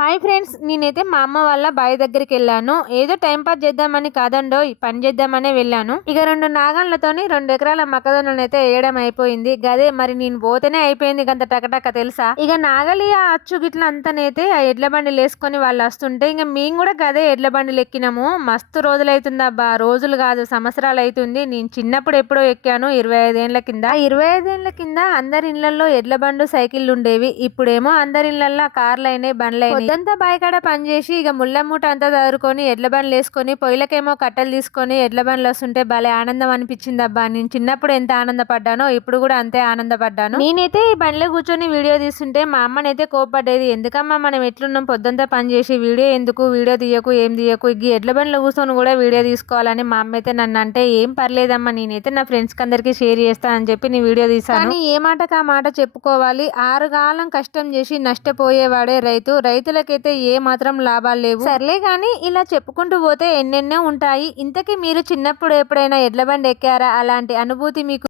Hi friends, నేనైతే మా అమ్మ వాళ్ళ బావి దగ్గరికి వెళ్ళాను. ఏదో టైం పాస్ చేద్దామని కాదండోయ్, పని చేద్దామనే వెళ్ళాను. ఇక 2 నాగన్లతోని 2 ఎకరాల మొక్కజొన్నలు అయితే వేయడం అయిపోయింది. గదే మరి నేను పోతేనే అయిపోయింది గంత టకటక తెలుసా. ఇక నాగలి ఆ అచ్చు గిట్ల అంతానైతే ఆ ఎడ్ల బండిలు వేసుకొని వాళ్ళు వస్తుంటే ఇక మేము కూడా గదే ఎడ్ల బండిలు ఎక్కినాము. మస్తు రోజులు అవుతుంది అబ్బా, రోజులు కాదు సంవత్సరాలు అవుతుంది. నేను చిన్నప్పుడు ఎప్పుడో ఎక్కాను 25 ఏళ్ల కింద. 25 ఏళ్ల కింద అందరి ఇళ్లలో ఎడ్ల బండ్లు సైకిళ్ళు ఉండేవి. ఇప్పుడేమో అందరి ఇళ్లలో కార్లు అయినాయి, బండ్లు అయినాయి. పొద్దంతా బాయికాడ పని చేసి ఇక ముళ్ళ మూట అంతా చదువుకొని ఎడ్ల బండ్లు వేసుకొని పొయ్యిలకేమో కట్టెలు తీసుకొని ఎడ్ల బండ్లు వస్తుంటే భలే ఆనందం అనిపించింది అబ్బా. నేను చిన్నప్పుడు ఎంత ఆనందపడ్డానో ఇప్పుడు కూడా అంతే ఆనందపడ్డాను. నేనైతే ఈ బండ్లో కూర్చొని వీడియో తీస్తుంటే మా అమ్మనైతే కోపపడ్డేది. ఎందుకమ్మా మనం ఎట్లున్నాం, పొద్దంతా పని చేసి వీడియో ఎందుకు, వీడియో తీయకు, ఏం తీయకు, ఈ ఎడ్ల బండ్లో కూర్చొని కూడా వీడియో తీసుకోవాలని మా అమ్మ అయితే నన్ను అంటే, ఏం పర్లేదమ్మా నేనైతే నా ఫ్రెండ్స్కి అందరికీ షేర్ చేస్తా అని చెప్పి నీ వీడియో తీసాను. కానీ ఏ మాటకు ఆ మాట చెప్పుకోవాలి. 6 కాలం కష్టం చేసి నష్టపోయేవాడే రైతు. రైతులకైతే ఏ మాత్రం లాభాలు లేవు. సర్లే గానీ ఇలా చెప్పుకుంటూ పోతే ఎన్నెన్నో ఉంటాయి. ఇంతకీ మీరు చిన్నప్పుడు ఎప్పుడైనా ఎడ్ల బండి ఎక్కారా? అలాంటి అనుభూతి మీకు